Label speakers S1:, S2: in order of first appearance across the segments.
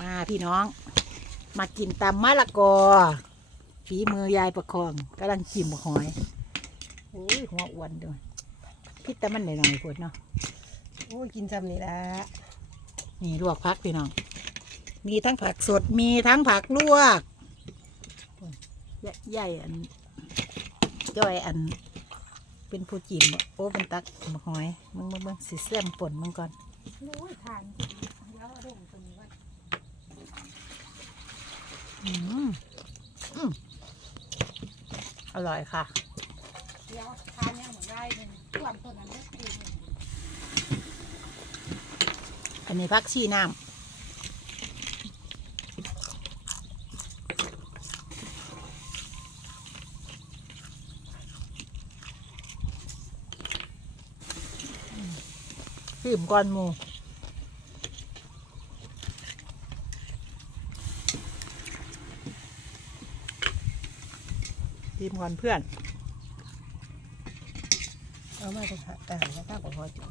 S1: มาพี่น้อง มากินตำมะละกอฝีมือยายประคองกำลังจิ้มบักหอยโอ้ยหัวอ้วนด้วยพิษแต่มันหน่อยๆพดเนาะ
S2: โอ้ยกินจำนี่ละ
S1: นี่ลวกพักพี่น้อง มีทั้งผักสดมีทั้งผักลวกใหญ่อันจ้อยอัน เป็นผู้จิ้มบ่โอ้เป็นตักบักหอยมึงมึงมึงสิเสื่อมป่นมึงก่อน
S2: โอ้ยทานแล้วเอาลงตรงนี้ไว้
S1: อืม อืมอร่อยค่ะ
S2: เดี๋ยวทานเนี่ยเหมือนได้เลยท่วมต้นนั้นได้ปีหนึ่ง
S1: อันนี้พักชีน้ำดื่มก่อนหมู ดื่มก่อนเพื่อน
S2: เอามาจะแต่หันแล้วข้าวของหอยจุ๊บ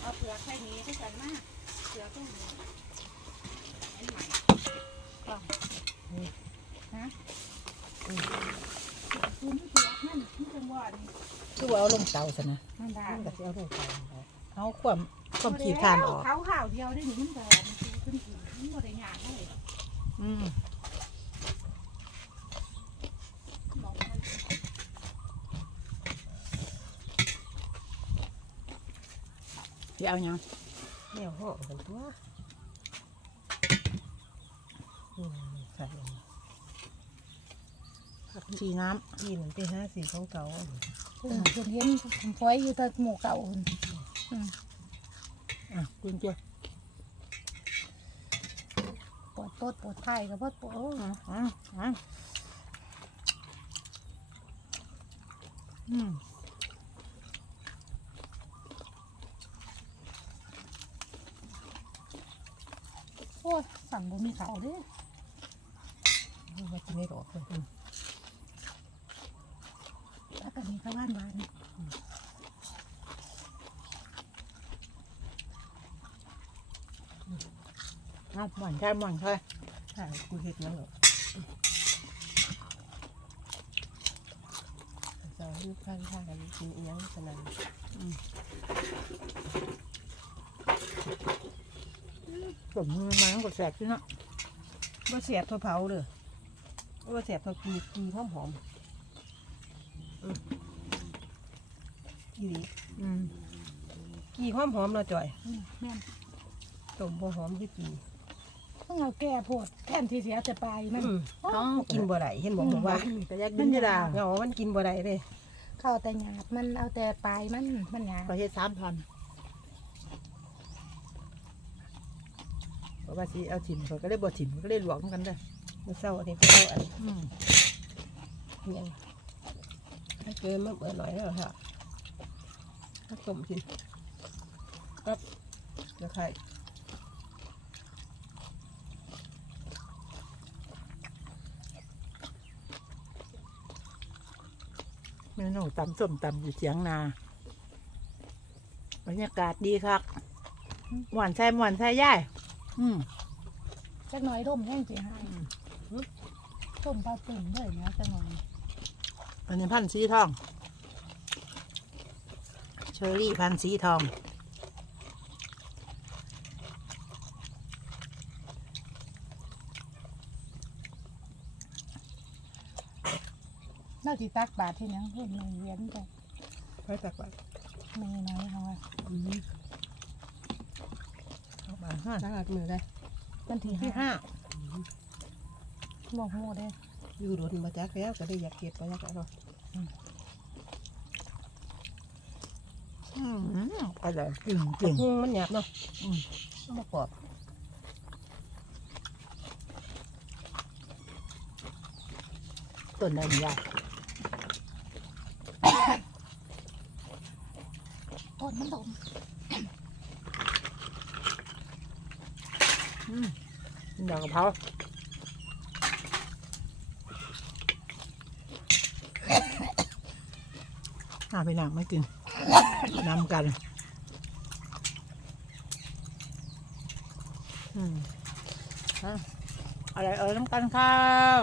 S3: เอาเปลือกแค่นี้ก็กันมากเปลือกต้องมีอันใหม่ก็ฮะคือไม่เปลือกนั่นที่จังหวัดนี่
S1: คือว่าเอาลงเตาซะนะ
S3: มันได้
S2: มันก็จะเอาลงไป
S1: เอาความความขี้ทานออก
S3: เขาข่าวเดียวได้หนิมันก็ขึ้นขึ้นมันบ่ได้ยากเลย
S1: อืม
S3: มองมัน
S1: สิเอาหยัง
S2: แนวห่อกันตัวอืมใส่ลง
S1: ผักชีน้
S2: กินไปห้าสี่ของเก่า
S3: คนคนเห็นผมฟอยอยู่แต่หมู่เก่าคนำ
S1: อะคุณเจ้า
S3: ปวดต้นปวดไผ่ก็บ่ปวดโอ้
S1: อะอะอะอืม
S3: โอ้ยสั่งบ่มีเขาเด้
S2: มากินไม่หรอกเลย
S3: แล้วก็มีข้าวบ้านบ้าน
S1: เอาหวานใช่หวานใช่
S2: ใช่กูเห็ดนั่นหรอกจะให้ลูกข้างข้างกันกินอีหยังสนั่น
S1: สมมือมาต้องกดแสบที่เนาะ
S2: ว่าเสียบเท่าเผาเลยว่าเสียบเท่ากีกีหอมหอมกีดี
S1: อืม
S2: กีหอมหอมเนาะจ่อย
S3: อืมแม่น
S2: ต้มบ่หอมคือกี
S3: ต้องเอาแก่โพดแทนที่เสียจะไปมัน
S2: อืม
S1: ต้อง
S2: กินบ่ได้เห็นบอกบอกว่า
S1: แต่อยากกินจะดา
S2: เงามันกินบ่ได้เลย
S3: เข้าแต่หยาบมันเอาแต่ปลายมันมันหยาบ
S1: ประเทศสามพันเพ ราะว่าสิเอาถิ่มเขาก็ได้บ่ถิ่มเขาก็ได้หลวงกันได้อ
S2: มันเศร้าอันนี้ก็เอาอัน
S1: อืม
S2: เนี้ยถ้าเกินมาเปิดหน่อยแล้วค่ะถ้าต้มกินครับจะไข่
S1: เมนูตำส้มตำอยู่เสียงนาบรรยากาศดีครับหวานใช่หวานใช่ย่าย อืม
S3: จักหน่อยร่มแห้งสิให้ต้มปลาตุ่มด้วยนะจักหน่อย
S1: อันนี้พันธุ์สีทอง เชอรี่พันธุ์สีทอง
S3: นอกจากตักบาทที่นังพูดไม่เวียนแต่
S2: ไว้ตักไว้
S3: ไม่น้อยเขา ว่า
S1: เข้ามาห้า
S2: ตักมือได้
S3: มันที่
S1: ที่
S3: ห้า
S1: ห้า
S3: บอกโหได้
S2: อยู่โดนมาจักแล้วก็ได้อยากเก็บไปอยากเอาเนาะ
S1: อืมอร่อยจริงจริง
S2: หุ้งมันหยาบเนาะ
S1: อืม
S2: มันบ่กรอบ
S1: ต้นได้ยาก
S3: ต้นมันดม
S1: อืมดอกกะเพราอาไปหนักไม่กินน้ำกันอืมอะอะไรเอ่ยน้ำกันข้าว